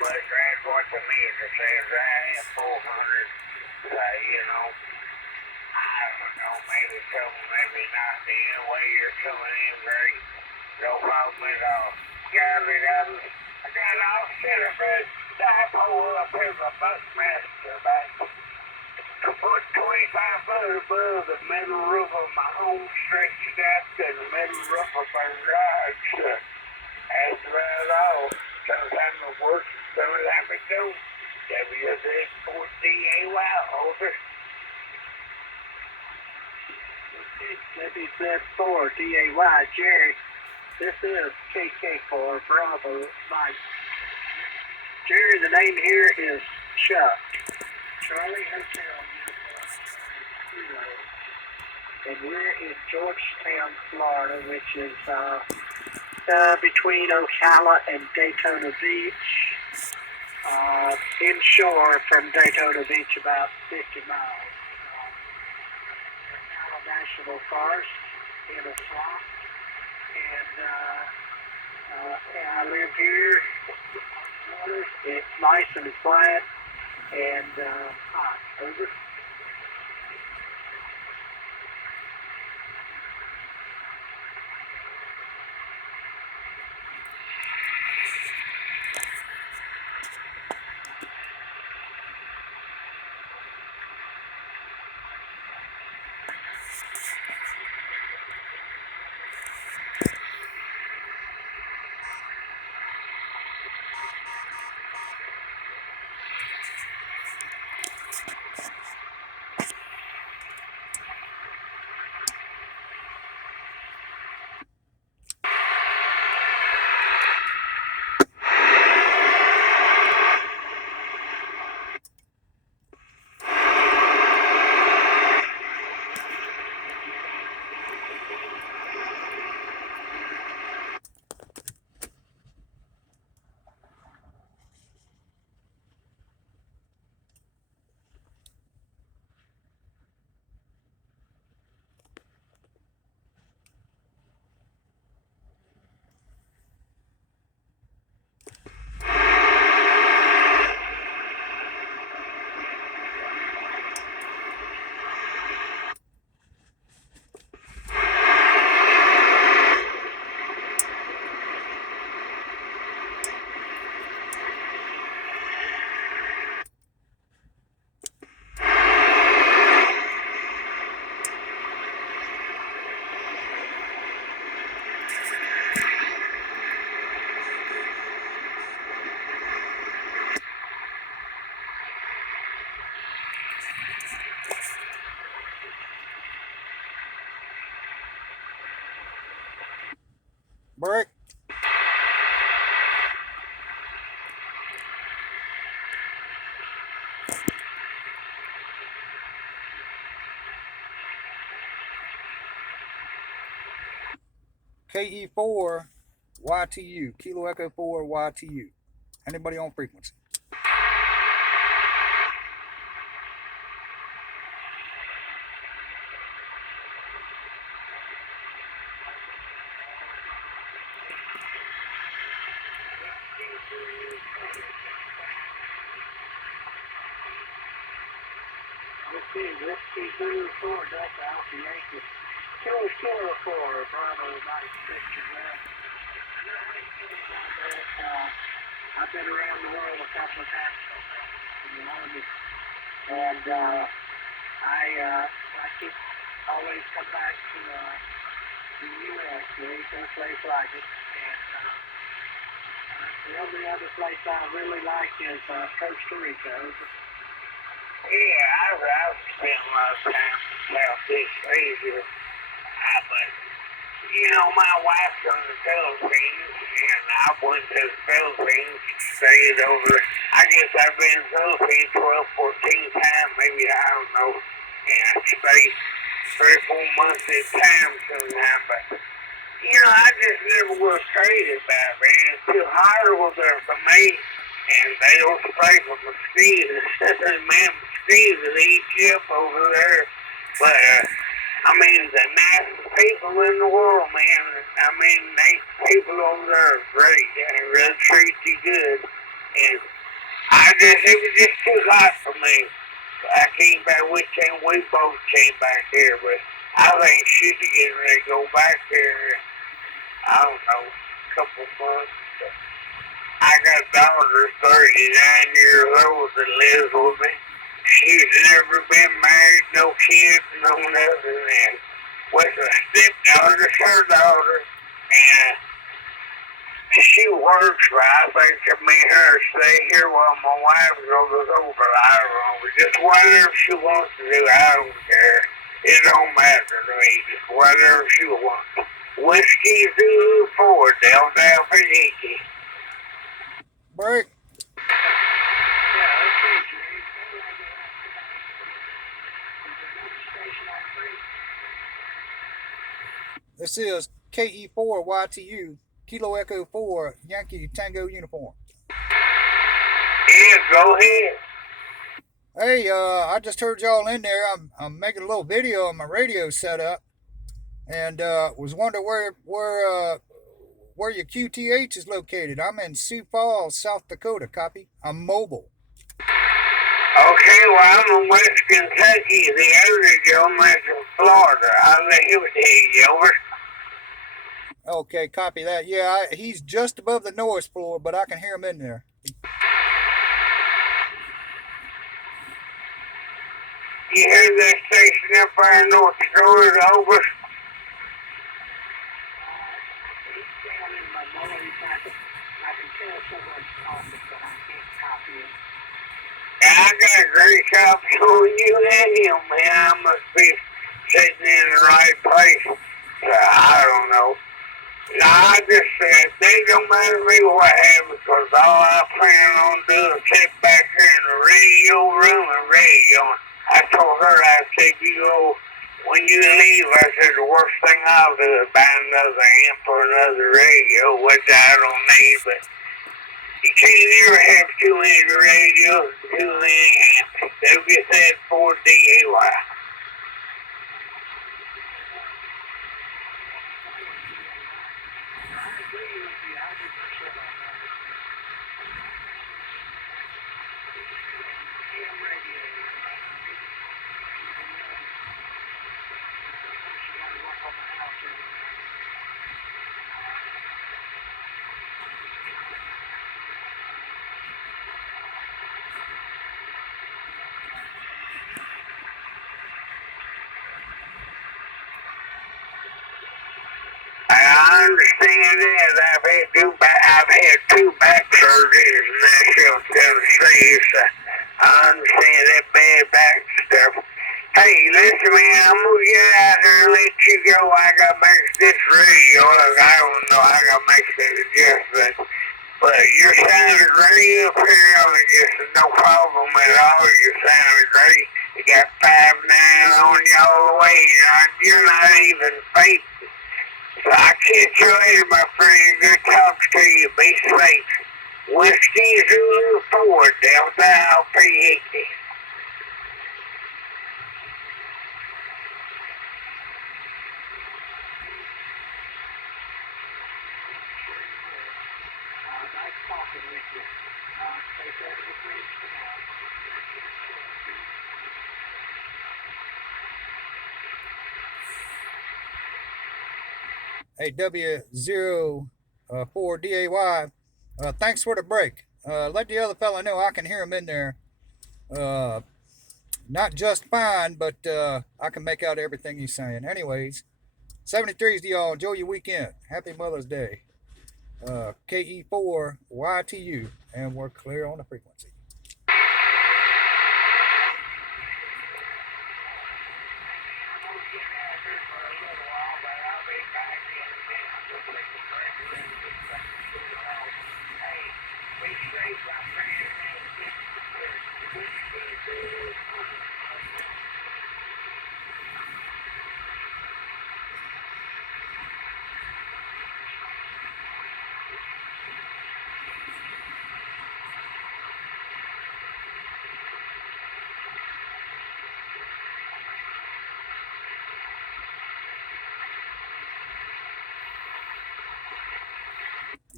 but that's what the meter says. I am 400. I don't know, maybe some, maybe not. The way you're coming in, great. No problem at all. I got all center bed dipole up in the Buckmaster back. To put 25 foot above the metal roof of my home stretched out to the metal roof of my garage. That's about all. Sometimes it works, sometimes it don't. WZ4DAY holder. WZ4DAY, Jerry. This is KK4 Bravo Mike. Jerry, the name here is Chuck. Charlie Hotel Uniform 0. And we're in Georgetown, Florida, which is between Ocala and Daytona Beach. Inshore from Daytona Beach, about 50 miles. Ocala National Forest in a swamp. And I live here. It's nice and quiet and hot. Over. Break. KE4 YTU, Kilo Echo 4 YTU. Anybody on frequency? Whiskey 04 Delta Alpha Yankee. Kilo 404 Bravo Mike Christian West. I've been around the world a couple of times in the Army, and I keep always come back to the U.S. There ain't no place like it. And the only other place I really like is Costa Rica. Yeah, I've spent a lot of time in Southeast Asia, but my wife's from the Philippines, and I went to the Philippines, stayed over. I guess I've been in the Philippines 12, 14 times, maybe, I don't know. And I stayed 3 or 4 months at a time sometimes, but, I just never was crazy about it, man. It's too hot over there for me, and they don't spray for mosquitoes. Man, mosquitoes eat you up over there, but, the nicest people in the world, man. People over there are great. They really treat you good. And it was just too hot for me. I came back, we both came back here, but I think she's getting ready to go back there, I don't know, a couple months. I got a daughter, 39 years old, that lives with me. She's never been married, no kids, no nothing. And with a stepdaughter, her daughter, and she works, but I think to me and her stay here while my wife goes over. I don't know, just whatever she wants to do, I don't care. It don't matter to me, just whatever she wants. Whiskey Zulu 4, Delta Alpha Yankee. Break. This is KE4YTU, Kilo Echo 4, Yankee Tango uniform. Yeah, go ahead. Hey, I just heard y'all in there. I'm making a little video on my radio setup, and was wondering where your QTH is located. I'm in Sioux Falls, South Dakota. Copy. I'm mobile. Okay, well, I'm in West Kentucky. The other gentleman's in Florida. I'll let him tell you, over. Okay, copy that. Yeah, he's just above the noise floor, but I can hear him in there. You hear that station up there in North Dakota, over? It's down in my voice. I can tell someone's talking, but I can't copy it. I got a great copy on you and him, man. I must be sitting in the right place. I don't know. No, I just said, they don't matter to me what happens, because all I plan on doing is sit back here in the radio room and radio. I told her, I said, when you leave, I said, the worst thing I'll do is buy another amp or another radio, which I don't need, but you can't never have too many radios and too many amps. They'll get that 4DAY. I understand that. I've had two back surgeries in Nashville, Tennessee. So I understand that bad back stuff. Hey, listen, man, I'm gonna get out there and let you go. I gotta make this radio. I don't know. I gotta make that adjustment. But you're sounding great up here. I mean, just no problem at all. You're sounding great. You got 5.9 on you all the way. You're not even fake. So I catch you later, my friend. Good talks to you. Be safe. Whiskey Zulu 4, Delta Alpha Yankee. Nice talking with you. Stay over the bridge tonight. Hey, W04DAY, thanks for the break. Let the other fella know I can hear him in there. Not just fine, but I can make out everything he's saying. Anyways, 73s to y'all. Enjoy your weekend. Happy Mother's Day. KE4YTU, and we're clear on the frequency.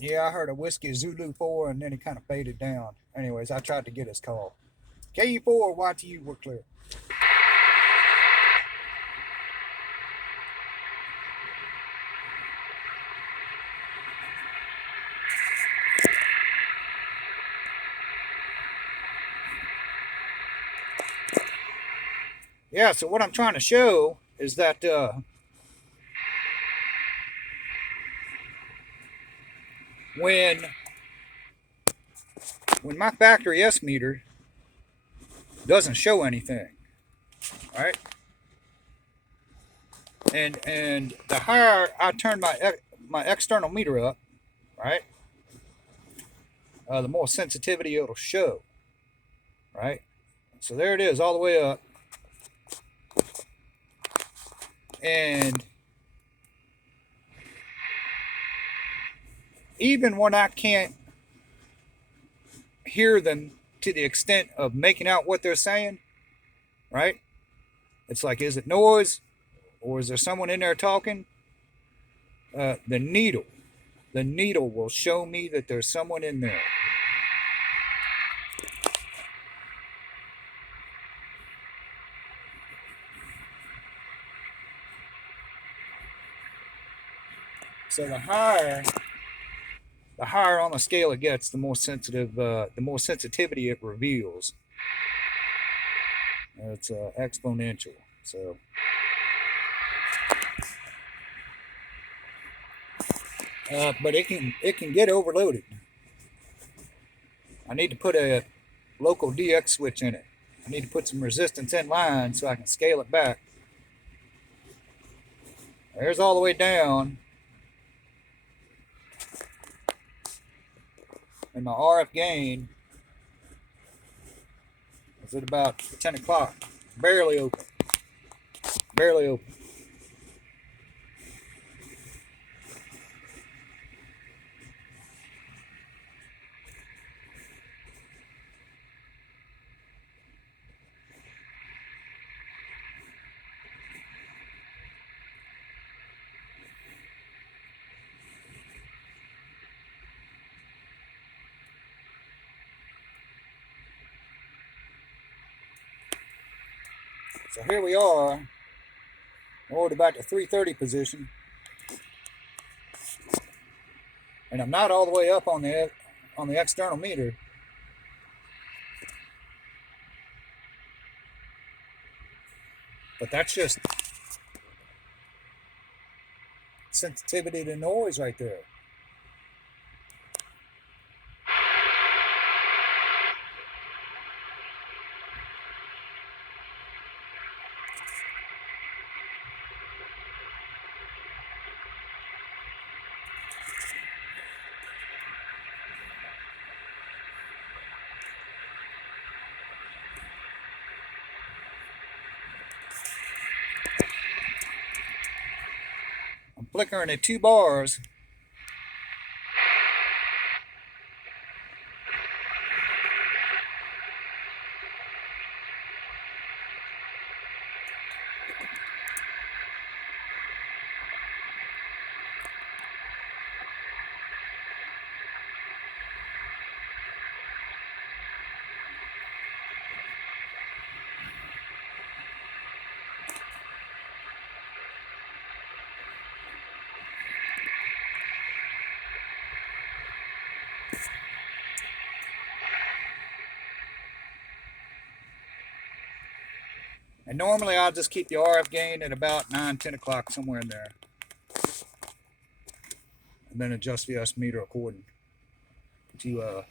Yeah, I heard a Whiskey Zulu 4 and then it kind of faded down. Anyways, I tried to get his call. KU4 YTU, we're clear. Yeah, so what I'm trying to show is that when my factory S meter doesn't show anything, right? And the higher I turn my external meter up, right, the more sensitivity it'll show, right? So there it is, all the way up, and even when I can't hear them to the extent of making out what they're saying, right? It's like, is it noise or is there someone in there talking? The needle will show me that there's someone in there. So the higher on the scale it gets, the more sensitivity it reveals. It's exponential. So but it can get overloaded. I need to put a local DX switch in it. I need to put some resistance in line so I can scale it back. There's all the way down. And my RF gain is at about 10 o'clock. Barely open. Barely open. So here we are. We're at about the 330 position. And I'm not all the way up on the external meter. But that's just sensitivity to noise right there. I'm flickering at 2 bars. And normally I'll just keep the RF gain at about 9, 10 o'clock, somewhere in there. And then adjust the S meter according to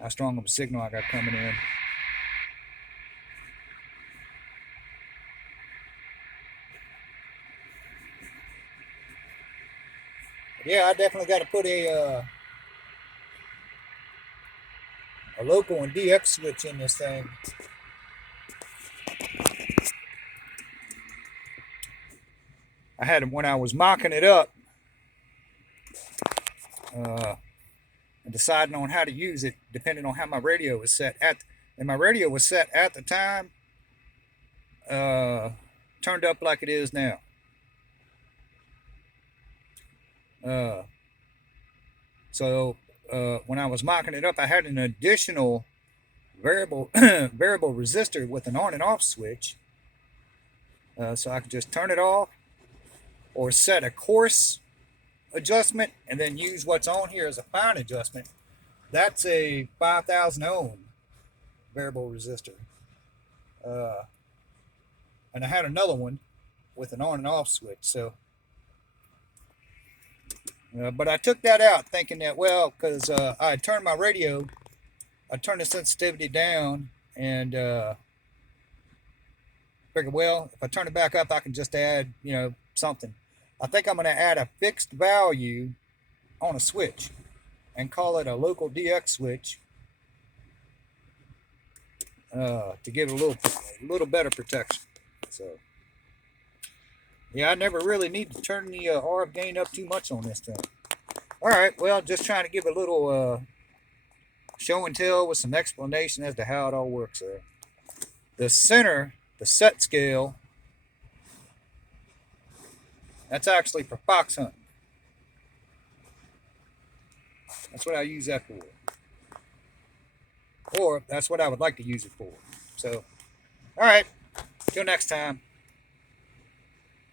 how strong of a signal I got coming in. But yeah, I definitely got to put a local and DX switch in this thing. I had it when I was mocking it up and deciding on how to use it, depending on how my radio was set and my radio was set at the time, turned up like it is now. So So when I was mocking it up, I had an additional variable variable resistor with an on and off switch, so I could just turn it off or set a coarse adjustment and then use what's on here as a fine adjustment. That's a 5,000 ohm variable resistor, and I had another one with an on and off switch. So, but I took that out thinking that, well, because I had turned my radio, I turned the sensitivity down, and figured, well, if I turn it back up, I can just add, something. I think I'm going to add a fixed value on a switch and call it a local DX switch, to give it a little better protection. So, yeah, I never really need to turn the RF gain up too much on this thing. All right, well, just trying to give a little show and tell with some explanation as to how it all works there. The center, the set scale, that's actually for fox hunting. That's what I use that for. Or that's what I would like to use it for. So, all right, till next time.